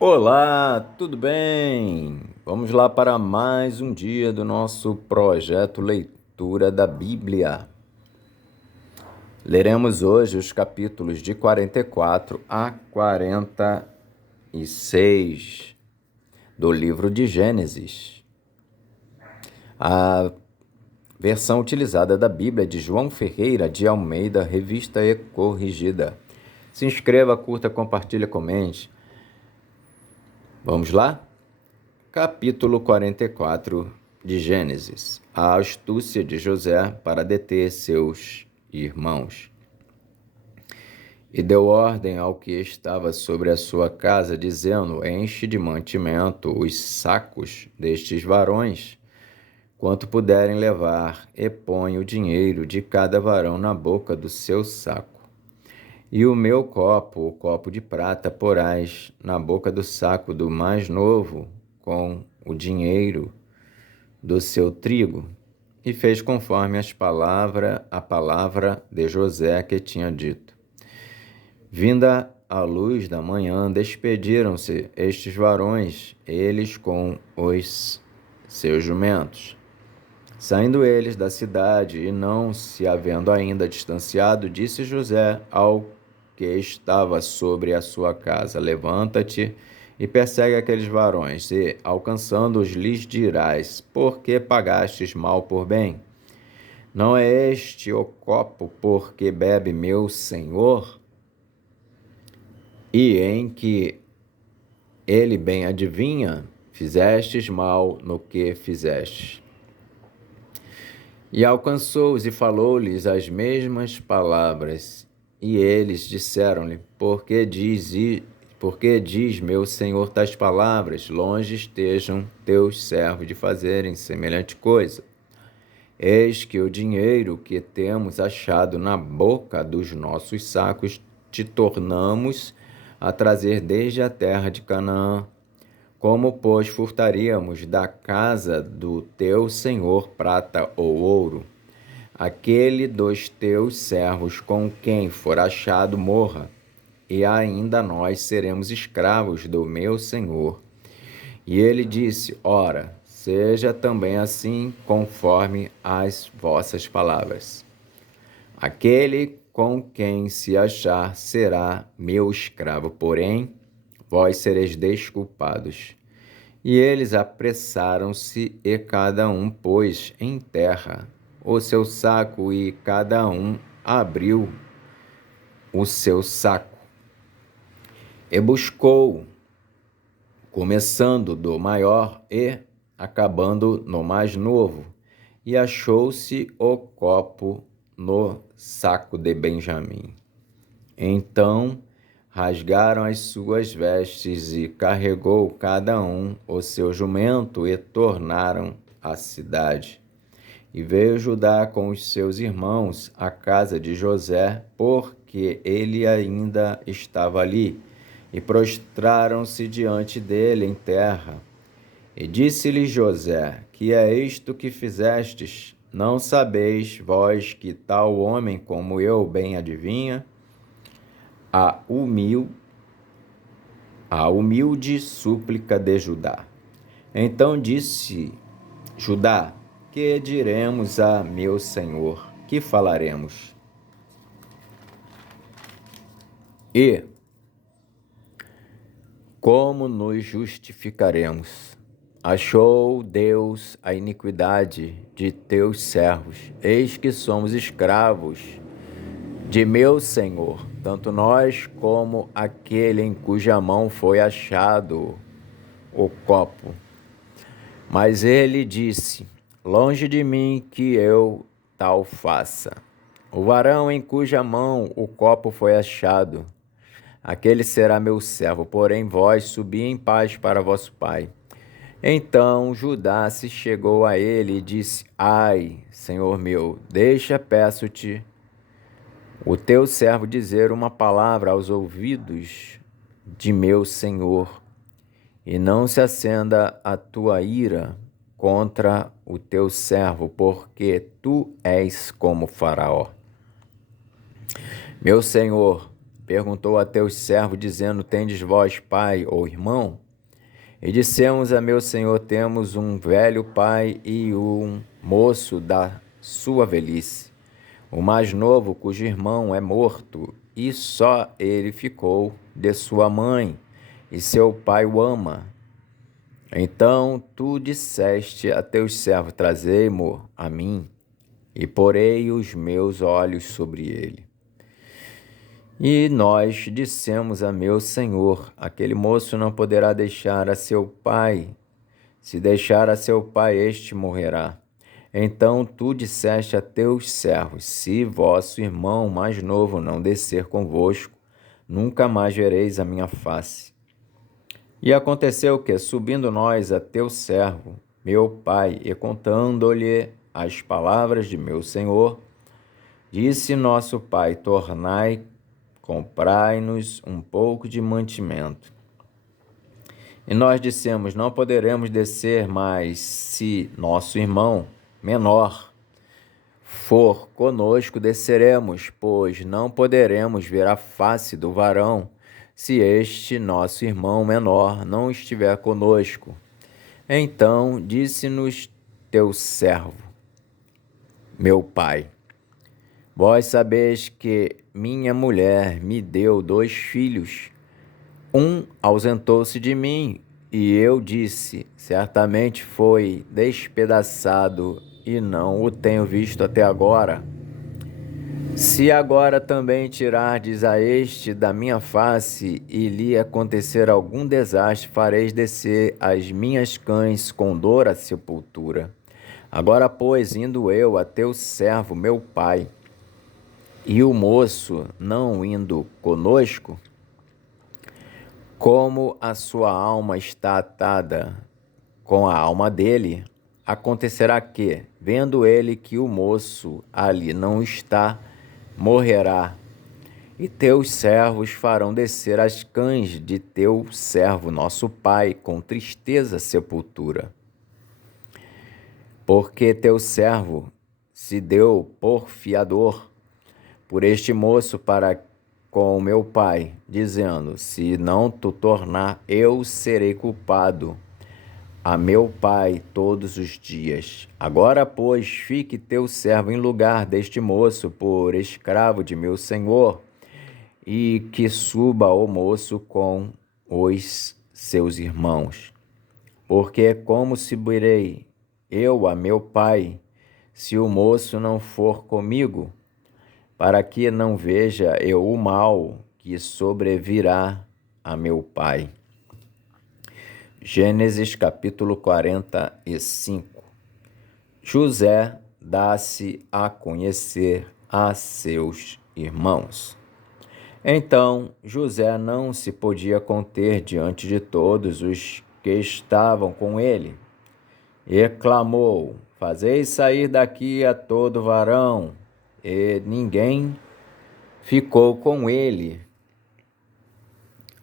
Olá, tudo bem? Vamos lá para mais um dia do nosso projeto Leitura da Bíblia. Leremos hoje os capítulos de 44 a 46 do livro de Gênesis. A versão utilizada da Bíblia é de João Ferreira de Almeida, revista e corrigida. Se inscreva, curta, compartilhe, comente. Vamos lá? Capítulo 44 de Gênesis. A astúcia de José para deter seus irmãos. E deu ordem ao que estava sobre a sua casa, dizendo: Enche de mantimento os sacos destes varões, quanto puderem levar, e põe o dinheiro de cada varão na boca do seu saco. E o meu copo, o copo de prata, porás na boca do saco do mais novo, com o dinheiro do seu trigo. E fez conforme a palavra de José que tinha dito. Vinda a luz da manhã, despediram-se estes varões, eles com os seus jumentos. Saindo eles da cidade e não se havendo ainda distanciado, disse José ao que estava sobre a sua casa: Levanta-te e persegue aqueles varões, e, alcançando-os, lhes dirás: Por que pagastes mal por bem? Não é este o copo por que bebe meu senhor? E em que ele bem adivinha, fizestes mal no que fizestes. E alcançou-os e falou-lhes as mesmas palavras. E eles disseram-lhe: Por que diz meu senhor tais palavras? Longe estejam teus servos de fazerem semelhante coisa. Eis que o dinheiro que temos achado na boca dos nossos sacos te tornamos a trazer desde a terra de Canaã. Como, pois, furtaríamos da casa do teu senhor prata ou ouro? Aquele dos teus servos com quem for achado morra, e ainda nós seremos escravos do meu senhor. E ele disse: Ora, seja também assim conforme as vossas palavras. Aquele com quem se achar será meu escravo, porém, vós sereis desculpados. E eles apressaram-se, e cada um pôs em terra o seu saco, e cada um abriu o seu saco. E buscou, começando do maior e acabando no mais novo, e achou-se o copo no saco de Benjamim. Então rasgaram as suas vestes, e carregou cada um o seu jumento, e tornaram à cidade. E veio Judá com os seus irmãos à casa de José, porque ele ainda estava ali, e prostraram-se diante dele em terra. E disse-lhe José: Que é isto que fizestes? Não sabeis vós que tal homem como eu bem adivinha? A humilde súplica de Judá. Então disse Judá: Que diremos a meu senhor? Que falaremos? E como nos justificaremos? Achou Deus a iniquidade de teus servos. Eis que somos escravos de meu senhor, tanto nós como aquele em cuja mão foi achado o copo. Mas ele disse: Longe de mim que eu tal faça. O varão em cuja mão o copo foi achado, aquele será meu servo, porém vós subi em paz para vosso pai. Então Judá se chegou a ele e disse: Ai, senhor meu, deixa, peço-te, o teu servo dizer uma palavra aos ouvidos de meu senhor, e não se acenda a tua ira contra o teu servo, porque tu és como Faraó. Meu senhor, perguntou a teus servos, dizendo: tendes vós pai ou irmão? E dissemos a meu senhor: temos um velho pai e um moço da sua velhice, o mais novo, cujo irmão é morto, e só ele ficou de sua mãe, e seu pai o ama. Então tu disseste a teus servos: trazei-mo a mim, e porei os meus olhos sobre ele. E nós dissemos a meu senhor: aquele moço não poderá deixar a seu pai. Se deixar a seu pai, este morrerá. Então tu disseste a teus servos: se vosso irmão mais novo não descer convosco, nunca mais vereis a minha face. E aconteceu que, subindo nós a teu servo, meu pai, e contando-lhe as palavras de meu senhor, disse nosso pai: tornai, comprai-nos um pouco de mantimento. E nós dissemos: não poderemos descer, mas se nosso irmão menor for conosco, desceremos, pois não poderemos ver a face do varão, se este nosso irmão menor não estiver conosco. Então disse-nos teu servo, meu pai: vós sabeis que minha mulher me deu 2 filhos. Um ausentou-se de mim, e eu disse: certamente foi despedaçado, e não o tenho visto até agora. Se agora também tirardes a este da minha face, e lhe acontecer algum desastre, fareis descer as minhas cães com dor à sepultura. Agora, pois, indo eu a teu servo, meu pai, e o moço não indo conosco, como a sua alma está atada com a alma dele, acontecerá que, vendo ele que o moço ali não está, morrerá. E teus servos farão descer as cães de teu servo, nosso pai, com tristeza à sepultura. Porque teu servo se deu por fiador por este moço para com meu pai, dizendo: se não tu tornar, eu serei culpado a meu pai todos os dias. Agora, pois, fique teu servo em lugar deste moço por escravo de meu senhor, e que suba o moço com os seus irmãos. Porque como subirei eu a meu pai, se o moço não for comigo, para que não veja eu o mal que sobrevirá a meu pai. Gênesis capítulo 45. José dá-se a conhecer a seus irmãos. Então José não se podia conter diante de todos os que estavam com ele, e clamou: fazei sair daqui a todo varão. E ninguém ficou com ele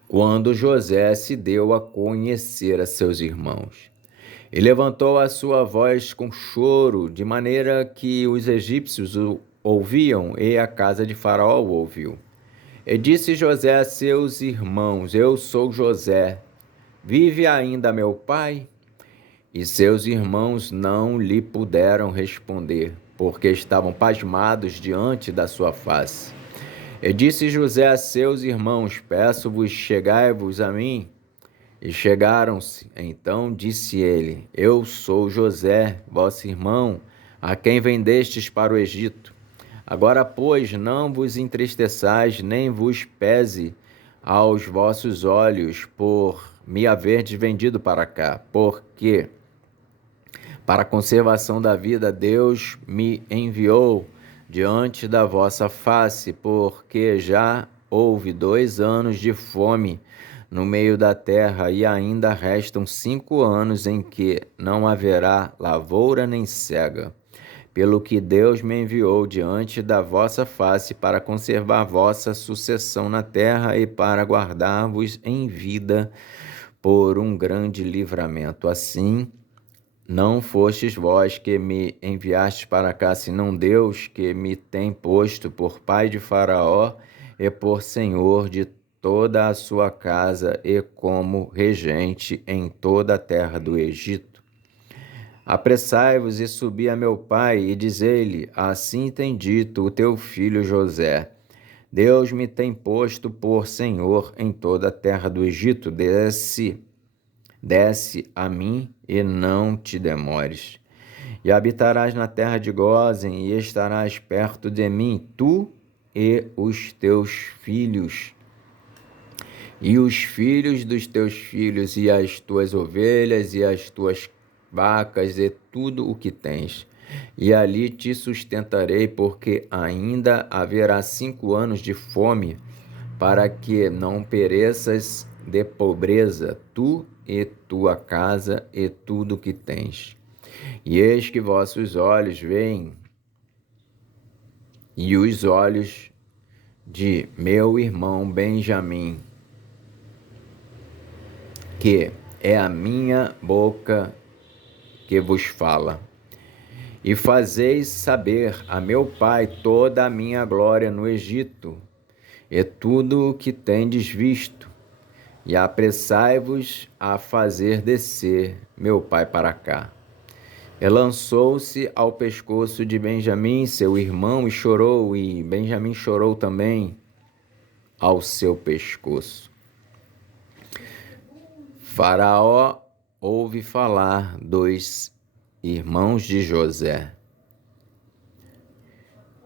quando José se deu a conhecer a seus irmãos. E levantou a sua voz com choro, de maneira que os egípcios o ouviam, e a casa de Faraó o ouviu. E disse José a seus irmãos: eu sou José, vive ainda meu pai? E seus irmãos não lhe puderam responder, porque estavam pasmados diante da sua face. E disse José a seus irmãos: peço-vos, chegai-vos a mim. E chegaram-se. Então disse ele: eu sou José, vosso irmão, a quem vendestes para o Egito. Agora, pois, não vos entristeçais, nem vos pese aos vossos olhos por me haverdes vendido para cá, porque para a conservação da vida Deus me enviou diante da vossa face, porque já houve 2 anos de fome no meio da terra, e ainda restam 5 anos em que não haverá lavoura nem cega. Pelo que Deus me enviou diante da vossa face para conservar vossa sucessão na terra e para guardar-vos em vida por um grande livramento. Assim, não fostes vós que me enviastes para cá, senão Deus, que me tem posto por pai de Faraó e por senhor de toda a sua casa e como regente em toda a terra do Egito. Apressai-vos e subi a meu pai e dizei-lhe, assim tem dito o teu filho José, Deus me tem posto por senhor em toda a terra do Egito, desce a mim e não te demores. E habitarás na terra de Gósen e estarás perto de mim, tu e os teus filhos, e os filhos dos teus filhos, e as tuas ovelhas, e as tuas vacas, e tudo o que tens. E ali te sustentarei, porque ainda haverá 5 anos de fome, para que não pereças de pobreza, tu e tua casa, e tudo o que tens. E eis que vossos olhos veem, e os olhos de meu irmão Benjamim, que é a minha boca que vos fala. E fazeis saber a meu pai toda a minha glória no Egito, e tudo o que tendes visto, e apressai-vos a fazer descer meu pai para cá. E lançou-se ao pescoço de Benjamim, seu irmão, e chorou, e Benjamim chorou também ao seu pescoço. Faraó ouve falar dos irmãos de José.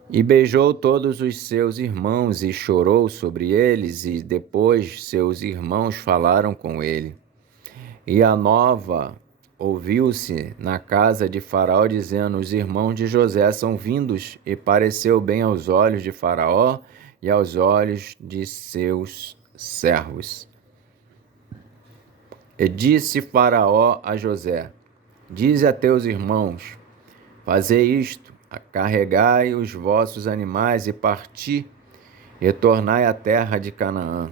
E beijou todos os seus irmãos e chorou sobre eles, e depois seus irmãos falaram com ele. E a nova ouviu-se na casa de Faraó, dizendo, os irmãos de José são vindos, e pareceu bem aos olhos de Faraó e aos olhos de seus servos. E disse Faraó a José, dize a teus irmãos, fazei isto, carregai os vossos animais e parti, e tornai à terra de Canaã,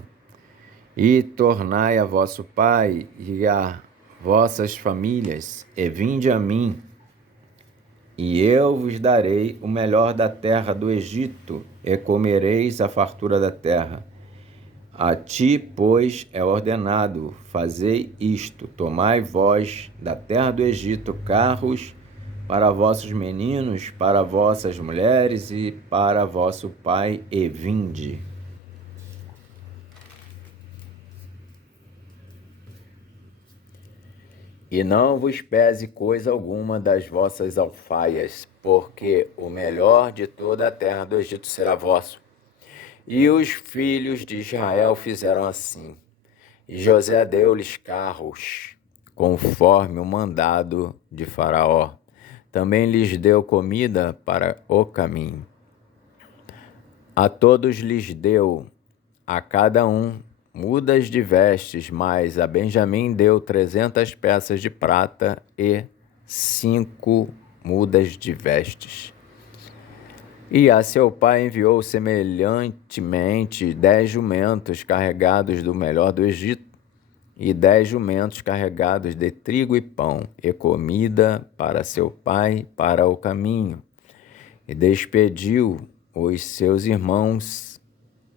e tornai a vosso pai e a vossas famílias, e vinde a mim, e eu vos darei o melhor da terra do Egito, e comereis a fartura da terra. A ti, pois, é ordenado, fazei isto, tomai vós da terra do Egito carros para vossos meninos, para vossas mulheres e para vosso pai, e vinde. E não vos pese coisa alguma das vossas alfaias, porque o melhor de toda a terra do Egito será vosso. E os filhos de Israel fizeram assim. E José deu-lhes carros, conforme o mandado de Faraó. Também lhes deu comida para o caminho. A todos lhes deu, a cada um, mudas de vestes, mas a Benjamim deu 300 peças de prata e 5 mudas de vestes. E a seu pai enviou semelhantemente 10 jumentos carregados do melhor do Egito, e 10 jumentos carregados de trigo e pão, e comida para seu pai para o caminho. E despediu os seus irmãos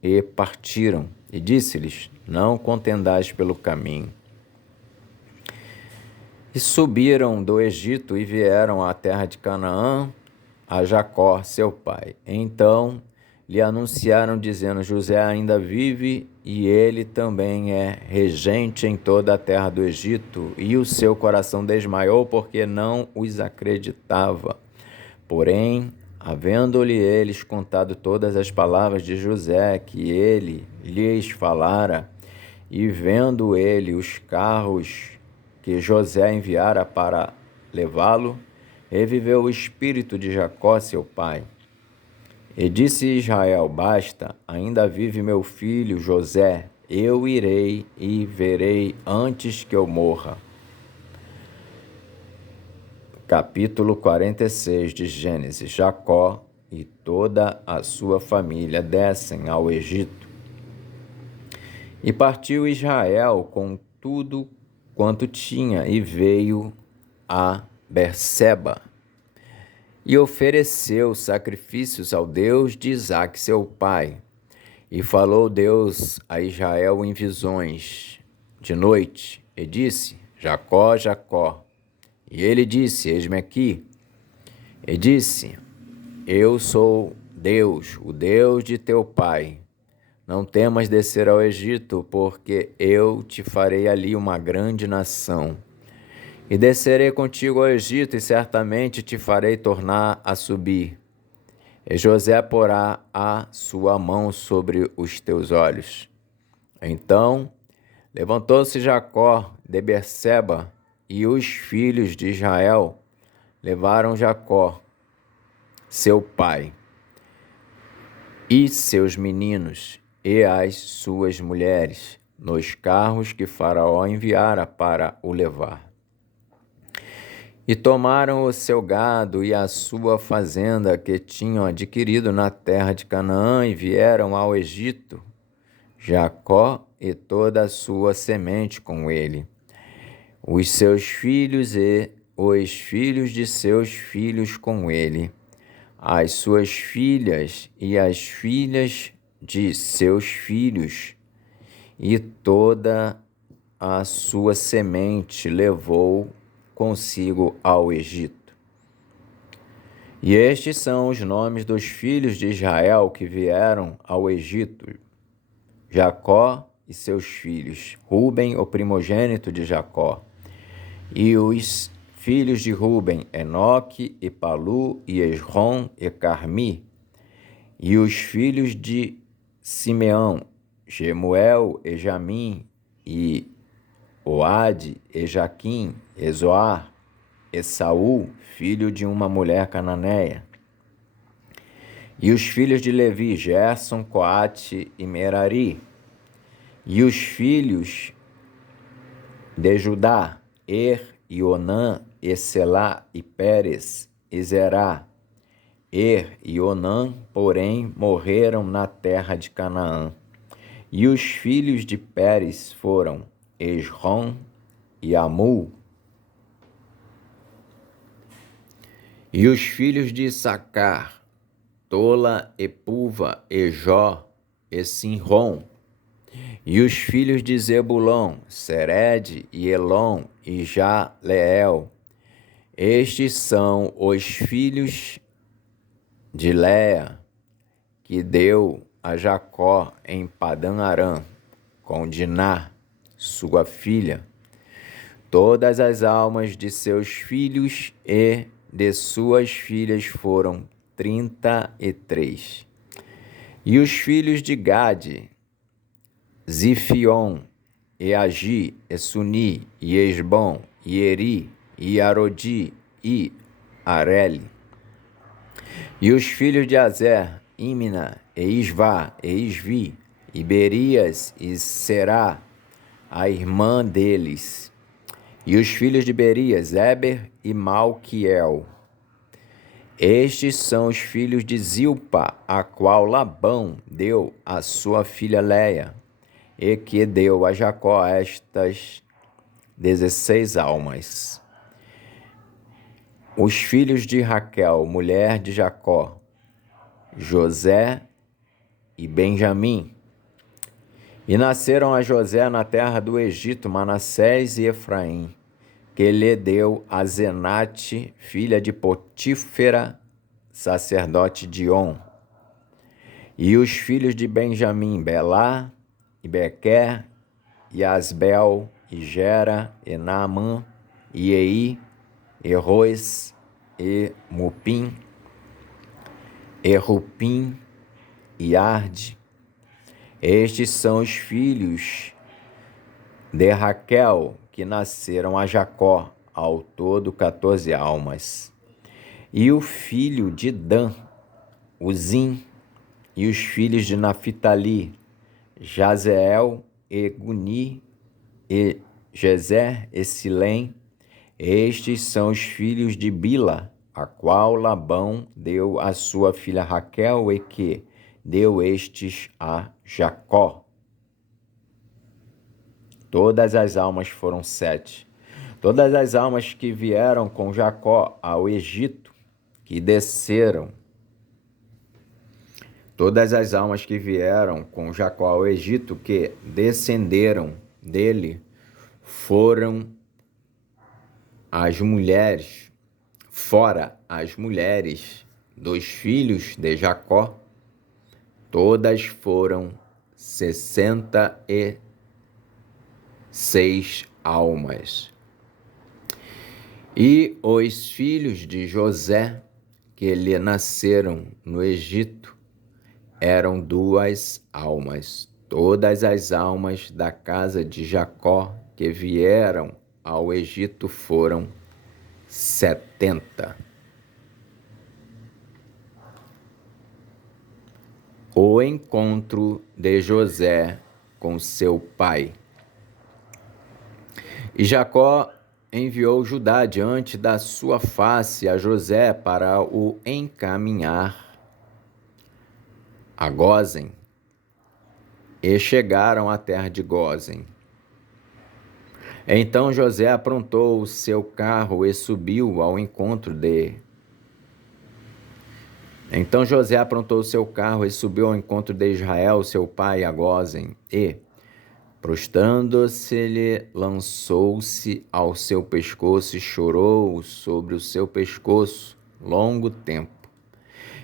e partiram. E disse-lhes, não contendais pelo caminho. E subiram do Egito e vieram à terra de Canaã, a Jacó, seu pai. Então lhe anunciaram, dizendo, José ainda vive, e ele também é regente em toda a terra do Egito. E o seu coração desmaiou, porque não os acreditava. Porém, havendo-lhe eles contado todas as palavras de José, que ele lhes falara, e vendo ele os carros que José enviara para levá-lo, reviveu o espírito de Jacó, seu pai. E disse Israel, basta, ainda vive meu filho José, eu irei e verei antes que eu morra. Capítulo 46 de Gênesis. Jacó e toda a sua família descem ao Egito. E partiu Israel com tudo quanto tinha, e veio a Berseba, e ofereceu sacrifícios ao Deus de Isaque, seu pai. E falou Deus a Israel em visões de noite, e disse: Jacó, Jacó. E ele disse: Eis-me aqui. E disse: Eu sou Deus, o Deus de teu pai. Não temas descer ao Egito, porque eu te farei ali uma grande nação. E descerei contigo ao Egito, e certamente te farei tornar a subir. E José porá a sua mão sobre os teus olhos. Então levantou-se Jacó de Berseba, e os filhos de Israel levaram Jacó, seu pai, e seus meninos, e as suas mulheres, nos carros que Faraó enviara para o levar. E tomaram o seu gado e a sua fazenda que tinham adquirido na terra de Canaã e vieram ao Egito, Jacó e toda a sua semente com ele, os seus filhos e os filhos de seus filhos com ele, as suas filhas e as filhas de seus filhos, e toda a sua semente levou consigo ao Egito. E estes são os nomes dos filhos de Israel que vieram ao Egito: Jacó e seus filhos, Ruben, o primogênito de Jacó, e os filhos de Ruben, Enoque e Palu e Esrom e Carmi, e os filhos de Simeão, Gemuel e Jamim, e Oade e Jaquim, e Zoar, e Saul, filho de uma mulher cananeia. E os filhos de Levi, Gerson, Coate e Merari. E os filhos de Judá, e Onã, e Selá, e Pérez, e Zerá. E Onã, porém, morreram na terra de Canaã. E os filhos de Pérez foram Esrom e Amul. E os filhos de Issacar, Tola e Puva, e Jó, e Sinrom. E os filhos de Zebulon, Sered e Elon e Jaleel. Estes são os filhos de Léa, que deu a Jacó em Padã-Arã, com Diná, sua filha, todas as almas de seus filhos e de suas filhas foram 33. E os filhos de Gade, Zifion, e Agi, e Suni, e Esbom, e Eri, e Arodi, e Areli. E os filhos de Azer, Imna, e Isvá, e Isvi, e Berias, e Será, a irmã deles. E os filhos de Berias, Eber e Malquiel. Estes são os filhos de Zilpa, a qual Labão deu a sua filha Léia, e que deu a Jacó estas 16 almas. Os filhos de Raquel, mulher de Jacó, José e Benjamim. E nasceram a José na terra do Egito Manassés e Efraim, que lhe deu a Zenate, filha de Potífera, sacerdote de On. E os filhos de Benjamim, Belá, e Bequer, e Asbel, e Gera, e Naamã, e Ei, e Rois, e Mupim, e Rupim, e Arde. Estes são os filhos de Raquel, que nasceram a Jacó, ao todo 14 almas. E o filho de Dan, Uzim, e os filhos de Naphtali, Jazeel, e Guni, e Jezer, e Silém. Estes são os filhos de Bila, a qual Labão deu a sua filha Raquel, e que deu estes a Jacó. Todas as almas foram 7. Todas as almas que vieram com Jacó ao Egito, que desceram, Todas as almas que vieram com Jacó ao Egito, que descenderam dele, foram as mulheres, fora as mulheres dos filhos de Jacó, todas foram 66 almas. E os filhos de José, que lhe nasceram no Egito, eram 2 almas. Todas as almas da casa de Jacó que vieram ao Egito foram 70. O encontro de José com seu pai. E Jacó enviou Judá diante da sua face a José para o encaminhar a Gósen, e chegaram à terra de Gósen. Então José aprontou o seu carro e subiu ao encontro de Israel, seu pai, a Gósen, e, prostrando-se-lhe, lançou-se ao seu pescoço e chorou sobre o seu pescoço longo tempo.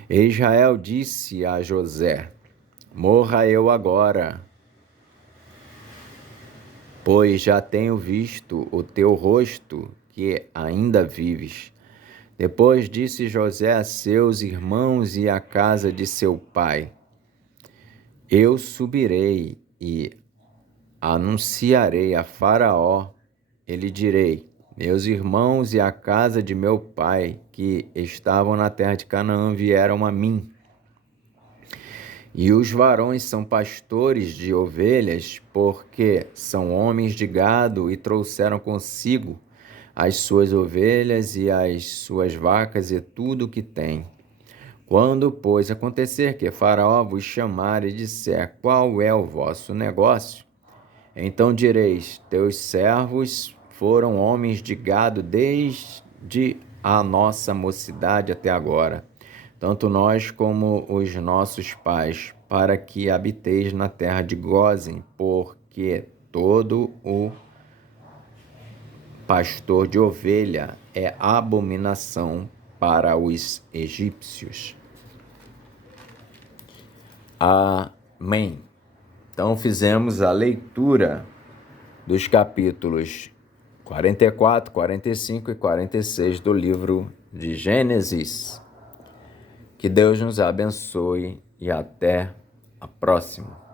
E Israel disse a José: morra eu agora, pois já tenho visto o teu rosto, que ainda vives. Depois disse José a seus irmãos e à casa de seu pai: eu subirei e anunciarei a Faraó, e lhe direi: meus irmãos e a casa de meu pai, que estavam na terra de Canaã, vieram a mim. E os varões são pastores de ovelhas, porque são homens de gado, e trouxeram consigo as suas ovelhas e as suas vacas e tudo o que têm. Quando, pois, acontecer que Faraó vos chamar e disser: qual é o vosso negócio? Então direis: teus servos foram homens de gado desde a nossa mocidade até agora, tanto nós como os nossos pais, para que habiteis na terra de Gósen, porque todo o pastor de ovelha é abominação para os egípcios. Amém. Então fizemos a leitura dos capítulos 44, 45 e 46 do livro de Gênesis. Que Deus nos abençoe e até a próxima.